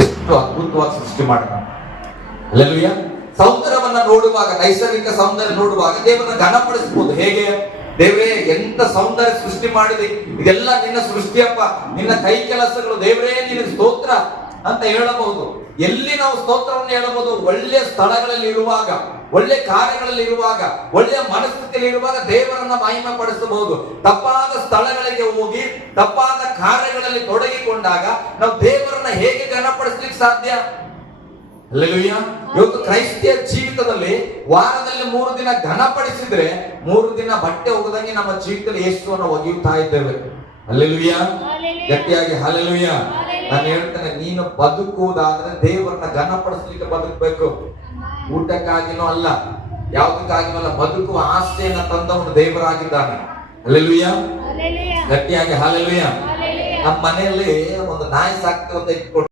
ಎಷ್ಟು ಅದ್ಭುತವಾಗಿ ಸೃಷ್ಟಿ ಮಾಡಿದ. ಅಲ್ಲೆಲ್ಲೂಯ್ಯ. ಸೌಂದರ್ಯವನ್ನ ನೋಡುವಾಗ, ನೈಸರ್ಗಿಕ ಸೌಂದರ್ಯ ನೋಡುವಾಗ ದೇವರನ್ನ ಘನಪಡಿಸಬಹುದು. ಹೇಗೆ? ದೇವರೇ, ಎಂತ ಸೌಂದರ್ಯ ಸೃಷ್ಟಿ ಮಾಡಿದೆ, ಇದೆಲ್ಲ ನಿನ್ನ ಸೃಷ್ಟಿಯಪ್ಪ, ನಿನ್ನ ಕೈ ಕೆಲಸಗಳು, ದೇವರೇ ನಿನಗೆ ಸ್ತೋತ್ರ ಅಂತ ಹೇಳಬಹುದು. ಎಲ್ಲಿ ನಾವು ಸ್ತೋತ್ರವನ್ನು ಹೇಳಬಹುದು? ಒಳ್ಳೆಯ ಸ್ಥಳಗಳಲ್ಲಿ ಇರುವಾಗ, ಒಳ್ಳೆ ಕಾರ್ಯಗಳಲ್ಲಿ ಇರುವಾಗ, ಒಳ್ಳೆಯ ಮನಸ್ಥಿತಿಯಲ್ಲಿ ಇರುವಾಗ ದೇವರನ್ನ ಮಹಿಮೆ ಪಡಿಸಬಹುದು. ತಪ್ಪಾದ ಸ್ಥಳಗಳಿಗೆ ಹೋಗಿ ತಪ್ಪಾದ ಕಾರ್ಯಗಳಲ್ಲಿ ತೊಡಗಿಕೊಂಡಾಗ ನಾವು ದೇವರನ್ನ ಹೇಗೆ ಘನಪಡಿಸ್ಲಿಕ್ಕೆ ಸಾಧ್ಯ? ಅಲ್ಲೆಲ್ಲೂಯ್ಯ. ಇವತ್ತು ಕ್ರೈಸ್ತಿಯ ಜೀವಿತದಲ್ಲಿ ವಾರದಲ್ಲಿ 3 ದಿನ ಘನಪಡಿಸಿದ್ರೆ 3 ದಿನ ಬಟ್ಟೆ ಹೋಗದಂಗೆ ನಮ್ಮ ಜೀವಿತದಲ್ಲಿ ಯೇಸುವನ್ನು ಒಗೆಯುತ್ತಾ ಇದ್ದೇವೆ. ಅಲ್ಲೆಲ್ಲೂಯ್ಯ. ಗಟ್ಟಿಯಾಗಿ ಹಲ್ಲೆಲೂಯ್ಯ. ನಾನು ಹೇಳ್ತೇನೆ, ನೀನು ಬದುಕುವುದಾದ್ರೆ ದೇವರನ್ನ ಘನಪಡಿಸ್ಲಿಕ್ಕೆ ಬದುಕಬೇಕು. ಊಟಕ್ಕಾಗಿನೂ ಅಲ್ಲ, ಯಾವುದಕ್ಕಾಗಿನೂ ಅಲ್ಲ, ಬದುಕುವ ಆಸೆಯನ್ನ ತಂದವನು ದೇವರಾಗಿದ್ದಾನೆ. ಹಲ್ಲೆಲೂಯ್ಯ. ಗಟ್ಟಿಯಾಗಿ ಹಲ್ಲೆಲೂಯ್ಯ. ನಮ್ಮ ಮನೆಯಲ್ಲಿ ಒಂದು ನಾಯಿ ಸಾಕ್ತೇವೆ ಅಂತ ಇಟ್ಕೊಂಡು